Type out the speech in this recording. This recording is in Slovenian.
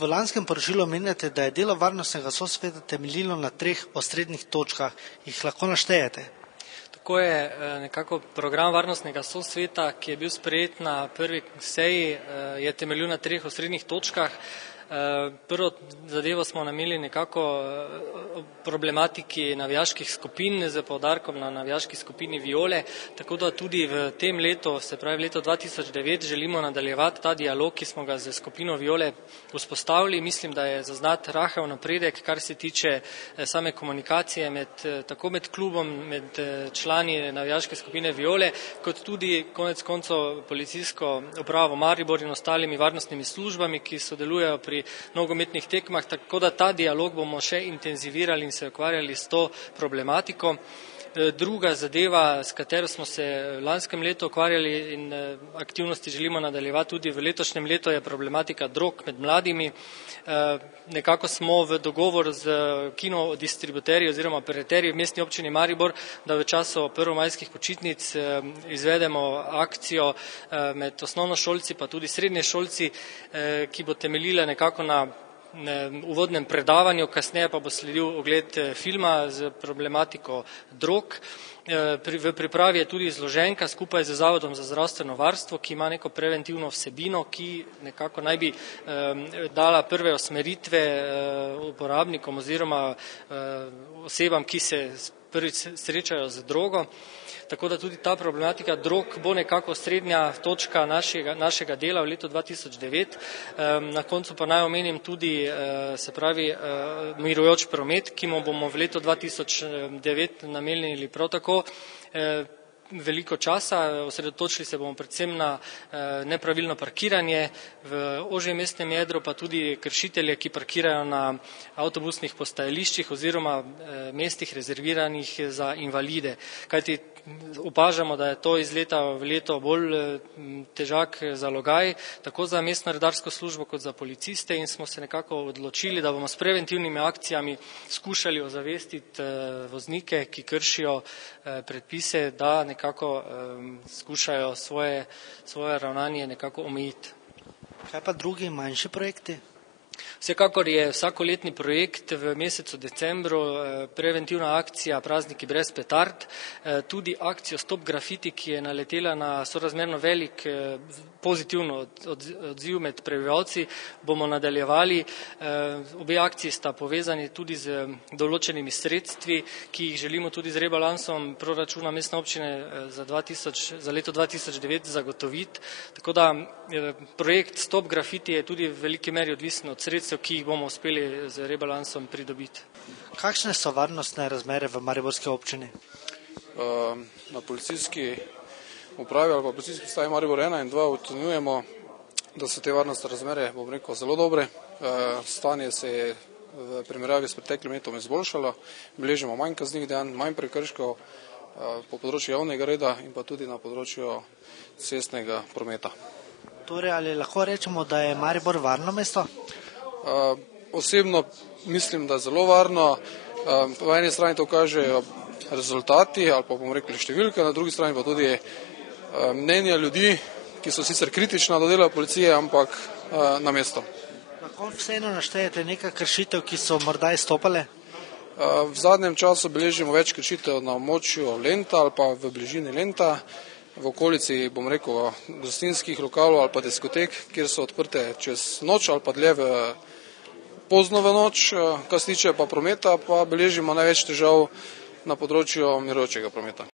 V lanskem poročilu omenjate, da je delo varnostnega sosveta temeljilo na 3 osrednjih točkah. Jih lahko naštejete? Tako je nekako program varnostnega sosveta, ki je bil sprejet na prvi seji, je temeljil na 3 osrednjih točkah. Prvo zadevo smo namenili nekako problematiki navijaških skupin z poudarkom na navijaški skupini Viole, tako da tudi v tem letu, se pravi v letu 2009, želimo nadaljevati ta dialog, ki smo ga z skupino Viole vzpostavili. Mislim, da je zaznat rahel napredek, kar se tiče same komunikacije tako med klubom, med člani navijaške skupine Viole, kot tudi konec koncev policijsko upravo Maribor in ostalimi varnostnimi službami, ki sodelujejo pri nogometnih tekmah, tako da ta dialog bomo še intenzivirali in se ukvarjali s to problematiko. Druga zadeva, s katero smo se v lanskem letu ukvarjali in aktivnosti želimo nadaljevati tudi v letošnjem letu, je problematika drog med mladimi. Nekako smo v dogovor z kinodistributerji oziroma operaterji v mestni občini Maribor, da v času prvomajskih počitnic izvedemo akcijo med osnovnošolci pa tudi srednješolci, ki bo temeljila nekako na uvodnem predavanju, kasneje pa bo sledil ogled filma z problematiko drog. V pripravi je tudi izloženka skupaj z Zavodom za zdravstveno varstvo, ki ima neko preventivno vsebino, ki nekako naj bi dala prve usmeritve uporabnikom oziroma osebam, ki se prvič srečajo z drogo. Tako da tudi ta problematika drog bo nekako srednja točka našega dela v letu 2009. Na koncu pa naj omenim tudi, se pravi, mirujoč promet, ki mu bomo v letu 2009 namenili prav tako veliko časa. Osredotočili se bomo predvsem na nepravilno parkiranje v ožjem mestnem jedru, pa tudi kršitelje, ki parkirajo na avtobusnih postajališčih oziroma mestih rezerviranih za invalide. Kajti opažamo, da je to iz leta v leto bolj težak zalogaj, tako za mestno redarsko službo kot za policiste, in smo se nekako odločili, da bomo s preventivnimi akcijami skušali ozavestiti voznike, ki kršijo predpise, da nekako skušajo svoje ravnanje nekako omejiti. Kaj pa drugi manjši projekti? Vsekakor je vsakoletni projekt v mesecu decembru preventivna akcija Prazniki brez petard, tudi akcijo Stop grafiti, ki je naletela na sorazmerno velik pozitivno odziv med prebivalci, bomo nadaljevali. Obe akciji sta povezani tudi z določenimi sredstvi, ki jih želimo tudi z rebalansom proračuna mestne občine za leto 2009 zagotoviti. Tako da projekt Stop grafiti je tudi v veliki meri odvisen od sredstev, ki jih bomo uspeli z rebalansom pridobiti. Kakšne so varnostne razmere v mariborski občini? Na policijski upravi ali pa policijski postaji Maribor 1 in 2 ocenjujemo, da so te varnostne razmere, bom rekel, zelo dobre. Stanje se je v primerjavi s preteklim letom izboljšalo, beležimo manj kaznivih dejanj, manj prekrškov po področju javnega reda in pa tudi na področju cestnega prometa. Torej, ali lahko rečemo, da je Maribor varno mesto? Osebno mislim, da je zelo varno. Po eni strani to kažejo rezultati ali pa bomo rekli številke, na drugi strani pa tudi mnenja ljudi, ki so sicer kritična do dela policije, ampak na mesto. Lahko vseeno naštejete nekaj kršitev, ki so morda izstopale? V zadnjem času beležimo več kršitev na območju Lenta ali pa v bližini Lenta, v okolici, bom rekel, gostinskih lokalov ali pa diskotek, kjer so odprte čez noč ali pa dlje pozno v noč. Kar se tiče pa prometa, pa beležimo največ težav na področju mirujočega prometa.